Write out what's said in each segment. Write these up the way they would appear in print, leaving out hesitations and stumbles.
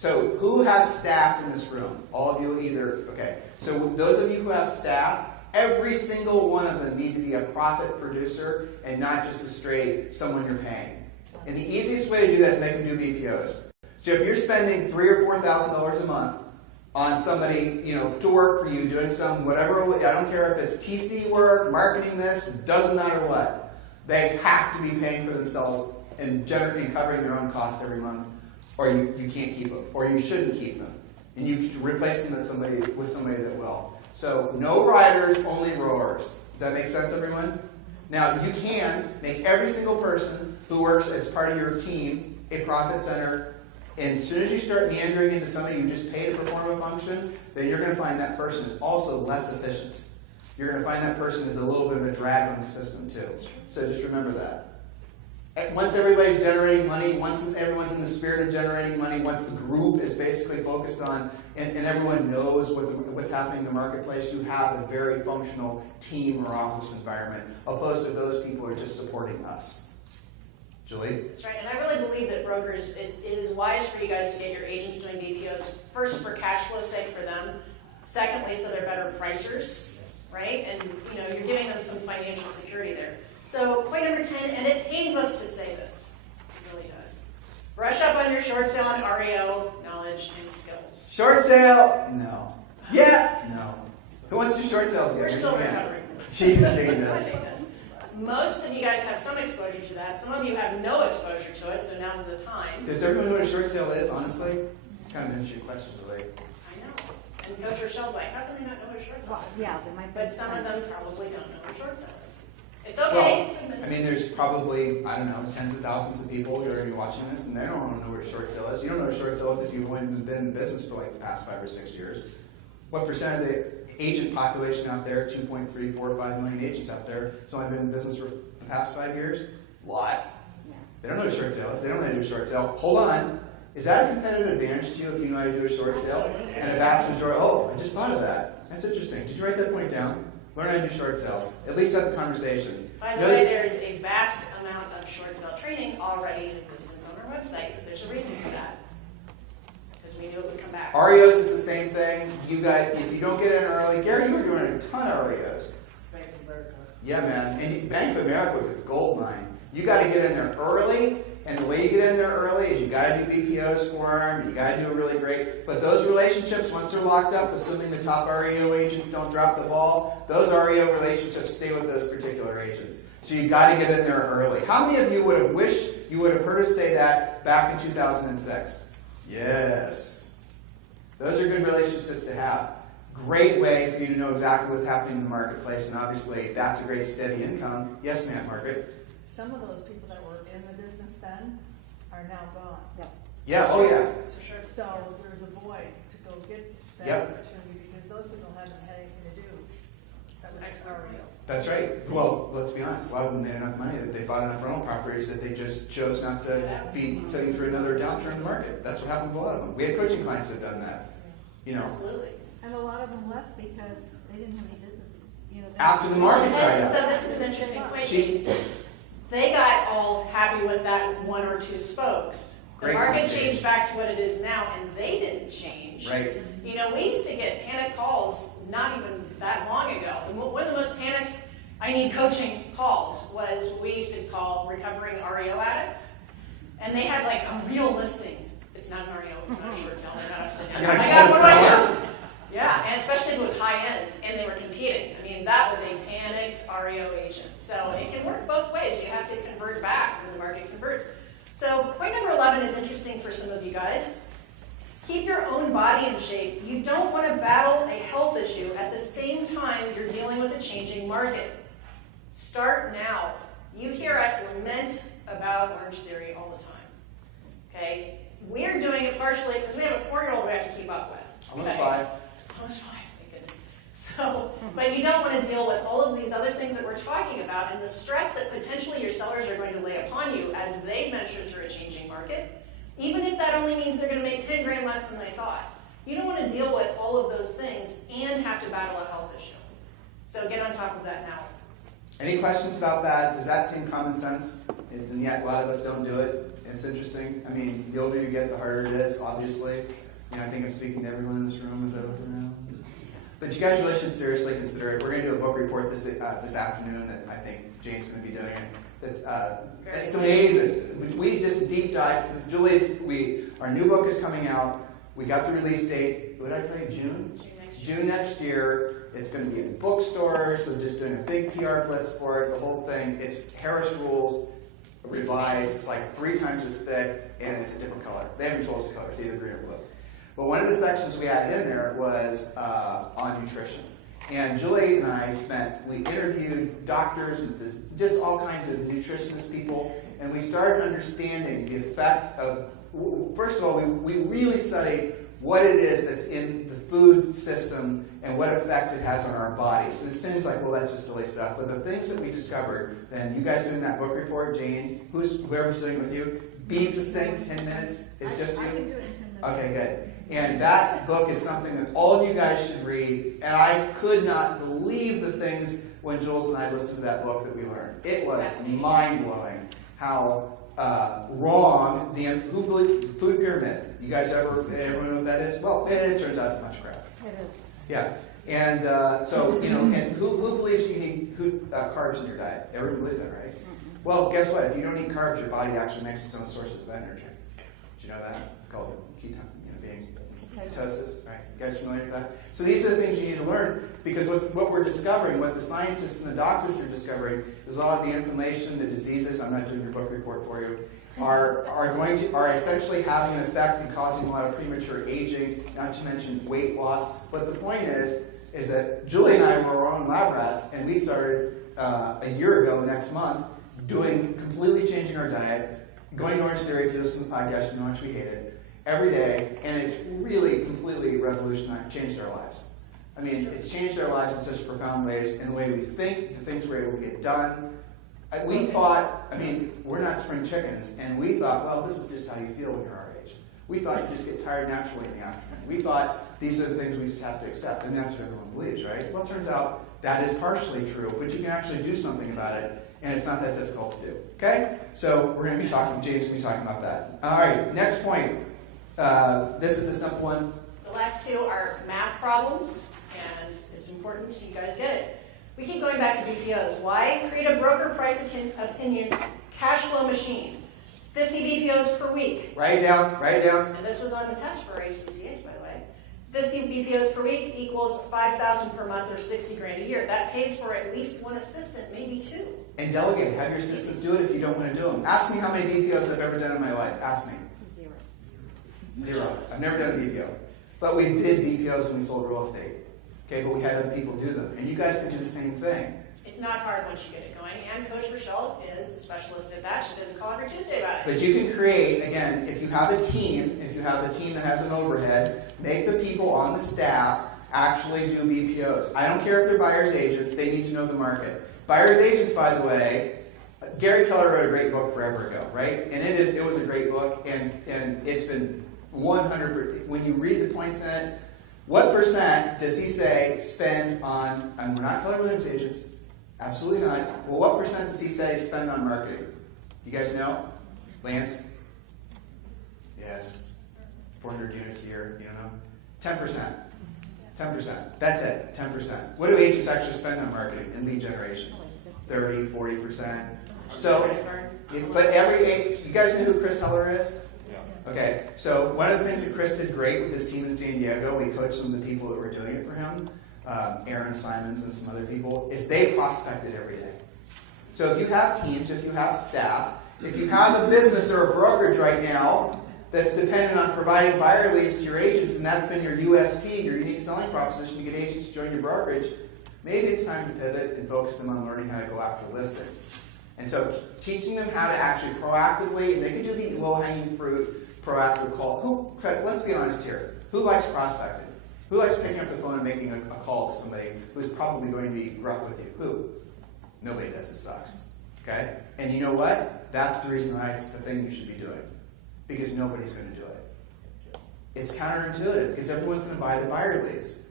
So who has staff in this room? All of you either, okay. So those of you who have staff, every single one of them need to be a profit producer and not just a straight someone you're paying. And the easiest way to do that is make them do BPOs. So if you're spending $3,000 or $4,000 a month on somebody, to work for you, doing some whatever, I don't care if it's TC work, marketing this, doesn't matter what. They have to be paying for themselves and generating, covering their own costs every month, or you can't keep them, or you shouldn't keep them. And you can replace them with somebody that will. So no riders, only rowers. Does that make sense, everyone? Now you can make every single person who works as part of your team a profit center. And as soon as you start meandering into somebody you just pay to perform a function, then you're going to find that person is also less efficient. You're going to find that person is a little bit of a drag on the system too. So just remember that. Once everybody's generating money, once everyone's in the spirit of generating money, once the group is basically focused on, and everyone knows what's happening in the marketplace, you have a very functional team or office environment, opposed to those people who are just supporting us. Julie? That's right, and I really believe that brokers, it is wise for you guys to get your agents doing BPOs, first for cash flow sake for them, secondly so they're better pricers, right? And you're giving them some financial security there. So point number 10, and it pains us to say this, it really does. Brush up on your short sale and REO knowledge and skills. Short sale? No. Yeah? No. Who wants to do short sales again? We're still recovering. She can take this. Most of you guys have some exposure to that. Some of you have no exposure to it, so now's the time. Does everyone know what a short sale is, honestly? It's kind of an interesting question, really. I know. And Coach Rochelle's like, how can they not know what a short sale is? Yeah, they might be. But some of them probably don't know what a short sale is. It's okay. Well, I mean, there's probably, I don't know, tens of thousands of people who are going to be watching this, and they don't know what a short sale is. You don't know what a short sale is if you've been in the business for like the past 5 or 6 years. What percent of the agent population out there, 2.3, 4, 5 million agents out there, has only been in business for the past 5 years? A lot. Yeah. They don't know what a short sale is. They don't know how to do a short sale. Hold on. Is that a competitive advantage to you if you know how to do a short sale? And a vast majority, I just thought of that. That's interesting. Did you write that point down? Learn how to do short sales. At least have the conversation. By the way, there's a vast amount of short sale training already in existence on our website. There's a reason for that. Because we knew it would come back. REOs is the same thing. You guys, if you don't get in early, Gary, you were doing a ton of REOs. Bank of America. Yeah, man. And Bank of America was a gold mine. You got to get in there early. And the way you get in there early is you got to do BPOs for them, you got to do it really great. But those relationships, once they're locked up, assuming the top REO agents don't drop the ball, those REO relationships stay with those particular agents. So you got to get in there early. How many of you would have wished you would have heard us say that back in 2006? Yes. Those are good relationships to have. Great way for you to know exactly what's happening in the marketplace, and obviously that's a great steady income. Yes, ma'am, Margaret? Some of those people that were in the business then are now gone. Yep. Yeah, oh yeah. Sure. So there's a void to go get that Yep. opportunity because those people haven't had anything to do. That was REO. That's right. Well, let's be honest. A lot of them made enough money that they bought enough rental properties that they just chose not to be sitting through another downturn in the market. That's what happened with a lot of them. We had coaching clients that have done that. Absolutely. And a lot of them left because they didn't have any business. After the market dried So up. this is an interesting point. She's They got all happy with that 1 or 2 spokes. The Great market company. changed back to what it is now, and they didn't change. right. We used to get panic calls not even that long ago. And one of the most panicked, I need coaching calls was we used to call recovering REO addicts. And they had like a real listing. It's not an REO, it's not a short sale, they're not upside down. You're like, Oh my God, what do I "Seller?" do? Yeah, and especially if it was high end and they were competing. I mean, that was a panicked REO agent. So it can work both ways. You have to convert back when the market converts. So point number 11 is interesting for some of you guys. Keep your own body in shape. You don't want to battle a health issue at the same time you're dealing with a changing market. Start now. You hear us lament about Orange Theory all the time. Okay? We're doing it partially because we have a 4-year-old we have to keep up with. Almost Okay? 5. Almost 5, thank goodness. So, but you don't want to deal with all of these other things that we're talking about and the stress that potentially your sellers are going to lay upon you as they venture through a changing market, even if that only means they're going to make 10 grand less than they thought. You don't want to deal with all of those things and have to battle a health issue. So get on top of that now. Any questions about that? Does that seem common sense? And yet a lot of us don't do it. It's interesting. I mean, the older you get, the harder it is, obviously. You know, I think I'm speaking to everyone in this room as I look around. But you guys really should seriously consider it. We're going to do a book report this afternoon that I think Jane's going to be doing it. It's amazing. We just deep dive. Our new book is coming out. We got the release date. What did I tell you? June? June next year. It's going to be in bookstores. We're just doing a big PR blitz for it. The whole thing. It's Harris Rules revised. It's like 3 times as thick, and it's a different color. They haven't told us the color. It's either green or blue. But one of the sections we added in there was on nutrition. And Julie and I we interviewed doctors and just all kinds of nutritionist people, and we started understanding the effect of, first of all, we really studied what it is that's in the food system and what effect it has on our bodies. And it seems like, well, that's just silly stuff. But the things that we discovered, then you guys doing that book report, Jane, whoever's doing it with you, be succinct, 10 minutes. It's just you? I can do it in 10 minutes. Okay, good. And that book is something that all of you guys should read. And I could not believe the things when Jules and I listened to that book that we learned. It was mind-blowing how wrong who believed food pyramid. You guys everyone know what that is? Well, it turns out it's much crap. It is. Yeah. And so, you know, and who believes you need carbs in your diet? Everyone believes that, right? Mm-hmm. Well, guess what? If you don't eat carbs, your body actually makes its own source of energy. Did you know that? It's called ketone, being ketosis. Right? You guys familiar with that? So these are the things you need to learn, because what we're discovering, what the scientists and the doctors are discovering, is a lot of the inflammation, the diseases. I'm not doing your book report for you. Are essentially having an effect and causing a lot of premature aging, not to mention weight loss. But the point is that Julie and I were our own lab rats, and we started a year ago next month completely changing our diet, going to Orange Theory. If you listen to the podcast, you know how much we hate it, every day, and it's really completely revolutionized, changed our lives. I mean, it's changed our lives in such profound ways, in the way we think, the things we're able to get done. We thought, we're not spring chickens, and we thought, well, this is just how you feel when you're our age. We thought you just get tired naturally in the afternoon. We thought these are the things we just have to accept, and that's what everyone believes, right? Well, it turns out that is partially true, but you can actually do something about it, and it's not that difficult to do. Okay? So we're going to be talking, James will be talking about that. All right, next point. This is a simple one. The last 2 are math problems, and it's important so you guys get it. We keep going back to BPOs. Why? Create a broker price opinion cash flow machine. 50 BPOs per week. Write it down. And this was on the test for HCCAs, by the way. 50 BPOs per week equals $5,000 per month, or $60,000 a year. That pays for at least 1 assistant, maybe 2. And delegate. Have your assistants do it if you don't want to do them. Ask me how many BPOs I've ever done in my life. Ask me. 0. I've never done a BPO. But we did BPOs when we sold real estate. Okay, but we had other people do them. And you guys can do the same thing. It's not hard once you get it going. And Coach Rochelle is the specialist at that. She does a call every Tuesday about it. But you can create, again, if you have a team that has an overhead, make the people on the staff actually do BPOs. I don't care if they're buyer's agents. They need to know the market. Buyer's agents, by the way, Gary Keller wrote a great book forever ago, right? And it was a great book, and it's been 100%. When you read the points in it, what percent does he say spend on, and we're not Keller Williams agents, absolutely not. Well, what percent does he say spend on marketing? You guys know? Lance? Yes. 400 units a year, you don't know? 10%. 10%. That's it, 10%. What do agents actually spend on marketing and lead generation? 30, 40%. So, but you guys know who Chris Heller is? Okay, so one of the things that Chris did great with his team in San Diego, we coached some of the people that were doing it for him, Aaron Simons and some other people, is they prospected every day. So if you have teams, if you have staff, if you have a business or a brokerage right now that's dependent on providing buyer leads to your agents, and that's been your USP, your unique selling proposition to get agents to join your brokerage, maybe it's time to pivot and focus them on learning how to go after listings. And so teaching them how to actually proactively, and they can do the low-hanging fruit, proactive call. Let's be honest here. Who likes prospecting? Who likes picking up the phone and making a call to somebody who's probably going to be rough with you? Who? Nobody does. It sucks. Okay? And you know what? That's the reason why it's the thing you should be doing. Because nobody's going to do it. It's counterintuitive because everyone's going to buy the buyer leads.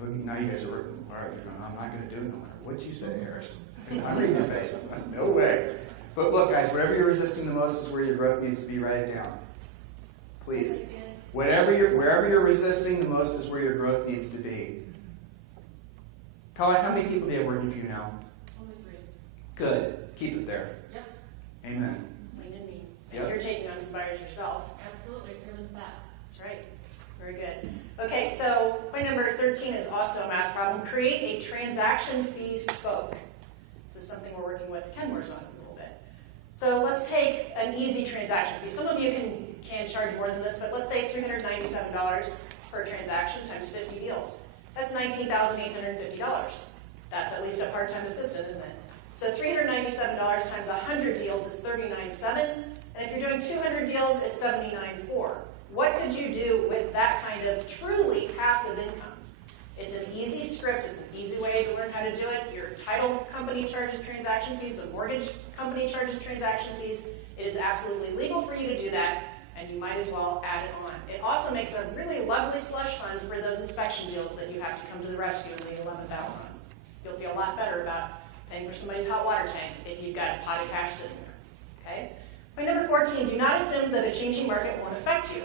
Now you guys are working. All right, I'm not going to do it no matter what you say, Harris. I'm reading your faces. No way. But look, guys, whatever you're resisting the most is where your growth needs to be. Write it down. Please. Wherever you're resisting the most is where your growth needs to be. Colin, how many people do you have working for you now? Only 3. Good. Keep it there. Yep. Amen. Lean in me. And Yep. you're taking on some buyers yourself. Absolutely, trim and fat. That's right. Very good. Okay, so point number 13 is also a math problem. Create a transaction fee spoke. This is something we're working with. Ken works on it a little bit. So let's take an easy transaction fee. Some of you can charge more than this, but let's say $397 per transaction times 50 deals. That's $19,850. That's at least a part-time assistant, isn't it? So $397 times 100 deals is $39,700. And if you're doing 200 deals, it's $79,400. What could you do with that kind of truly passive income? It's an easy script. It's an easy way to learn how to do it. Your title company charges transaction fees. The mortgage company charges transaction fees. It is absolutely legal for you to do that, and you might as well add it on. It also makes a really lovely slush fund for those inspection deals that you have to come to the rescue in the 11th hour on. You'll feel a lot better about paying for somebody's hot water tank if you've got a pot of cash sitting there. Okay? Point number 14, do not assume that a changing market won't affect you.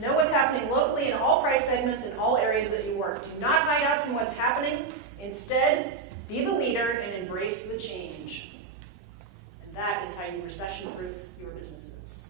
Know what's happening locally in all price segments in all areas that you work. Do not hide out from what's happening. Instead, be the leader and embrace the change. And that is how you recession-proof your businesses.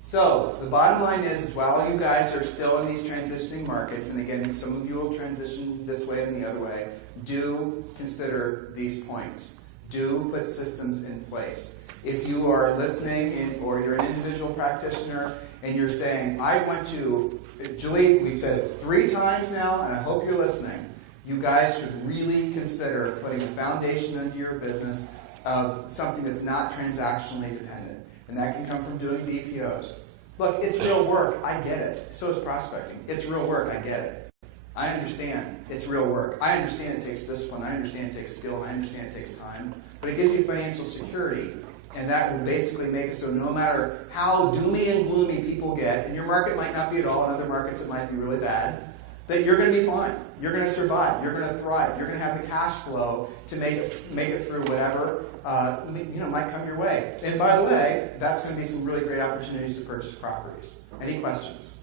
So the bottom line is while you guys are still in these transitioning markets, and again, some of you will transition this way and the other way, do consider these points. Do put systems in place. If you are listening or you're an individual practitioner and you're saying, I want to, Julie, we said it 3 times now, and I hope you're listening. You guys should really consider putting a foundation into your business of something that's not transactionally dependent. And that can come from doing BPOs. Look, it's real work. I get it. So is prospecting. It's real work. I get it. I understand it's real work. I understand it takes discipline. I understand it takes skill. I understand it takes time. But it gives you financial security. And that will basically make it so no matter how doomy and gloomy people get, and your market might not be at all, in other markets it might be really bad, that you're going to be fine. You're going to survive. You're going to thrive. You're going to have the cash flow to make it through whatever might come your way. And by the way, that's going to be some really great opportunities to purchase properties. Any questions?